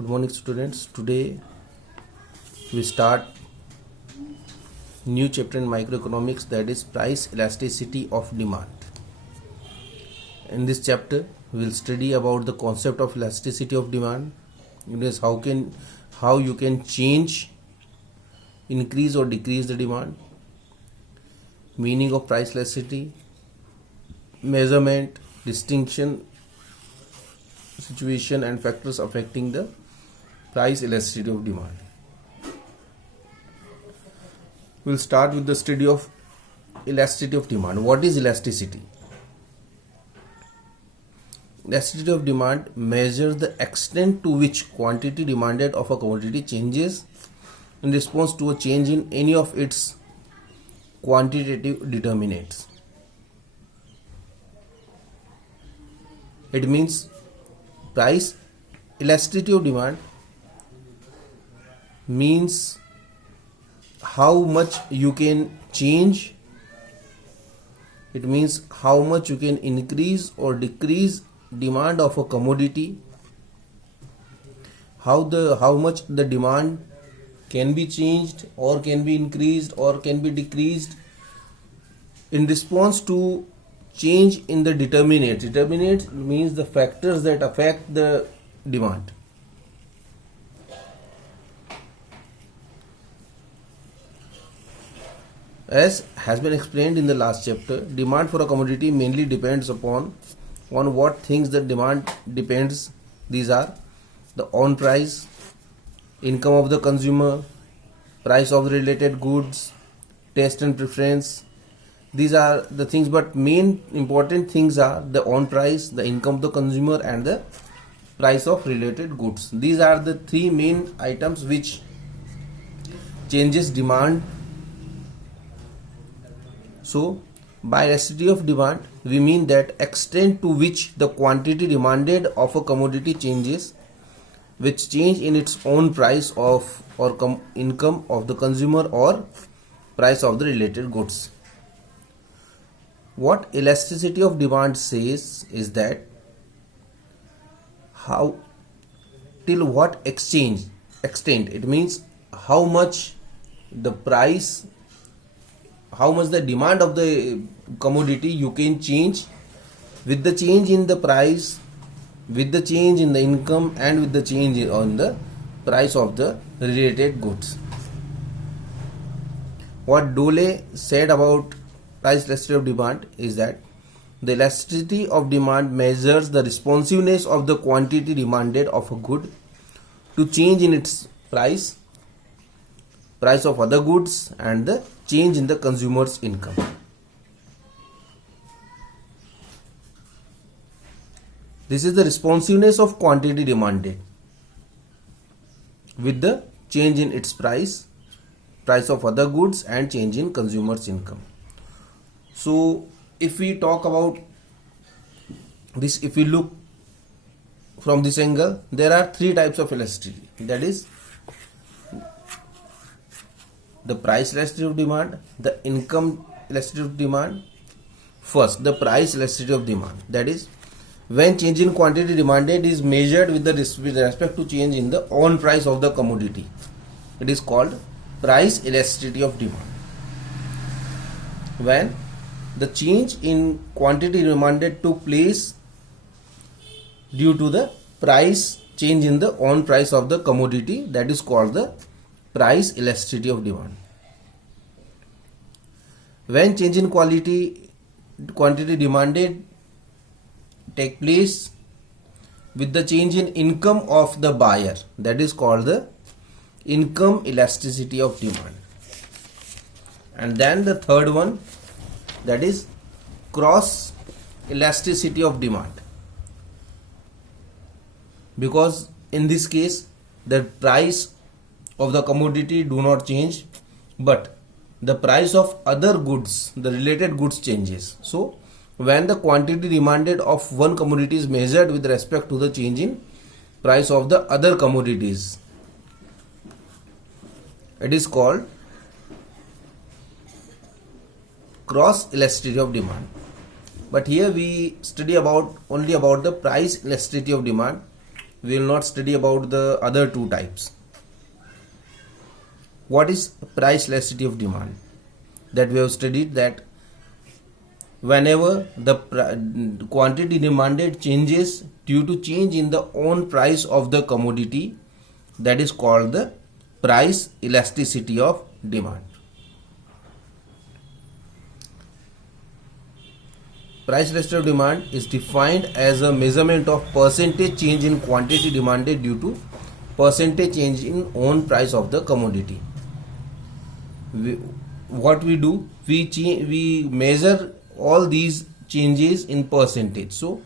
Good morning, students. Today we start new chapter in microeconomics, that is price elasticity of demand. In this chapter we will study about the concept of elasticity of demand. It is how you can change, increase or decrease the demand, meaning of price elasticity, measurement, distinction, situation and factors affecting the price elasticity of demand. We'll start with the study of elasticity of demand. What is elasticity? Elasticity of demand measures the extent to which quantity demanded of a commodity changes in response to a change in any of its quantitative determinants. It means price elasticity of demand means how much you can change. It means how much you can increase or decrease demand of a commodity, how much the demand can be changed or can be increased or can be decreased in response to change in the determinants. Determinants means the factors that affect the demand. As has been explained in the last chapter, demand for a commodity mainly depends upon what things the demand depends. These are the own price, income of the consumer, price of the related goods, taste and preference. These are the things, but main important things are the own price, the income of the consumer and the price of related goods. These are the three main items which changes demand. So by elasticity of demand we mean that extent to which the quantity demanded of a commodity changes, which change in its own price of or income of the consumer or price of the related goods. What elasticity of demand says is that how till what extent, it means how much the price, how much the demand of the commodity you can change with the change in the price, with the change in the income and with the change on the price of the related goods. What Dole said about price elasticity of demand is that the elasticity of demand measures the responsiveness of the quantity demanded of a good to change in its price of other goods and the change in the consumer's income. This is the responsiveness of quantity demanded with the change in its price of other goods and change in consumer's income. So if we talk about this, if we look from this angle, there are three types of elasticity. That is the price elasticity of demand, the income elasticity of demand. First, the price elasticity of demand, that is when change in quantity demanded is measured with respect to change in the own price of the commodity. It is called price elasticity of demand. When the change in quantity demanded took place due to the price change in the own price of the commodity, that is called the price elasticity of demand. When change in quantity demanded take place with the change in income of the buyer, that is called the income elasticity of demand. And then the third one, that is cross elasticity of demand, because in this case the price of the commodity do not change, but the price of other goods, the related goods, changes. So when the quantity demanded of one commodity is measured with respect to the change in price of the other commodities, it is called cross elasticity of demand. But here we study only about the price elasticity of demand. we will not study about the other two types. What is price elasticity of demand? That we have studied that whenever the quantity demanded changes due to change in the own price of the commodity, that is called the price elasticity of demand. Price elasticity of demand is defined as a measurement of percentage change in quantity demanded due to percentage change in own price of the commodity. What we do, we measure all these changes in percentage. So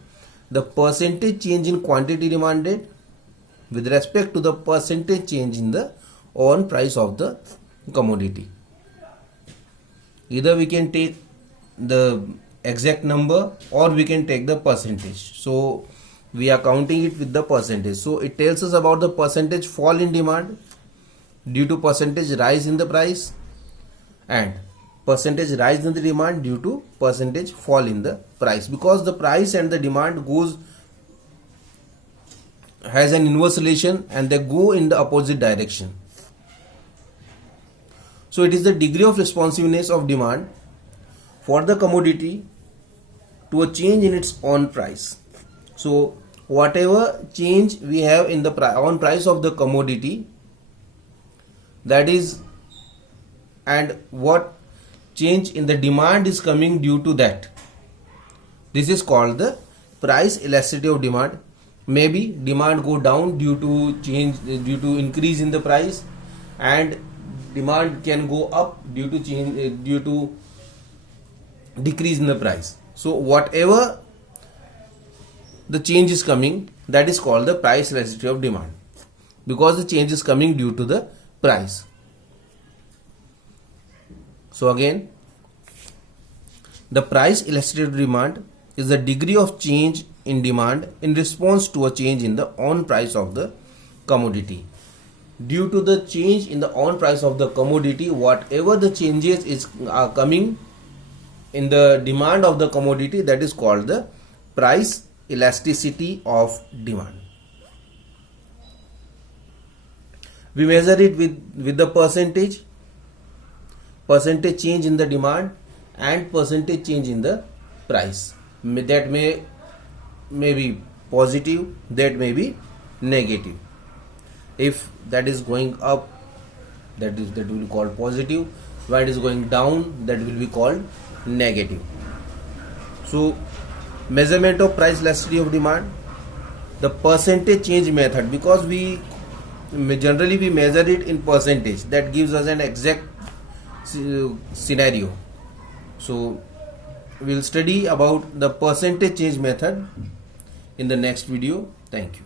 the percentage change in quantity demanded with respect to the percentage change in the own price of the commodity. Either we can take the exact number or we can take the percentage. So we are counting it with the percentage. So it tells us about the percentage fall in demand due to percentage rise in the price, and percentage rise in the demand due to percentage fall in the price, because the price and the demand has an inverse relation and they go in the opposite direction. So it is the degree of responsiveness of demand for the commodity to a change in its own price. So whatever change we have in the own price of the commodity, that is, and what change in the demand is coming due to that, this is called the price elasticity of demand. Maybe demand go down due to increase in the price, and demand can go up due to decrease in the price. So whatever the change is coming, that is called the price elasticity of demand, because the change is coming due to the price. So again, the price elasticity of demand is the degree of change in demand in response to a change in the own price of the commodity. Due to the change in the own price of the commodity, whatever the changes are coming in the demand of the commodity, that is called the price elasticity of demand. We measure it with the percentage change in the demand and percentage change in the price. That may be positive, that may be negative. If that is going up, that will be called positive. When it is going down, that will be called negative. So measurement of price elasticity of demand, the percentage change method, because we generally measure it in percentage, that gives us an exact scenario. So we will study about the percentage change method in the next video. Thank you.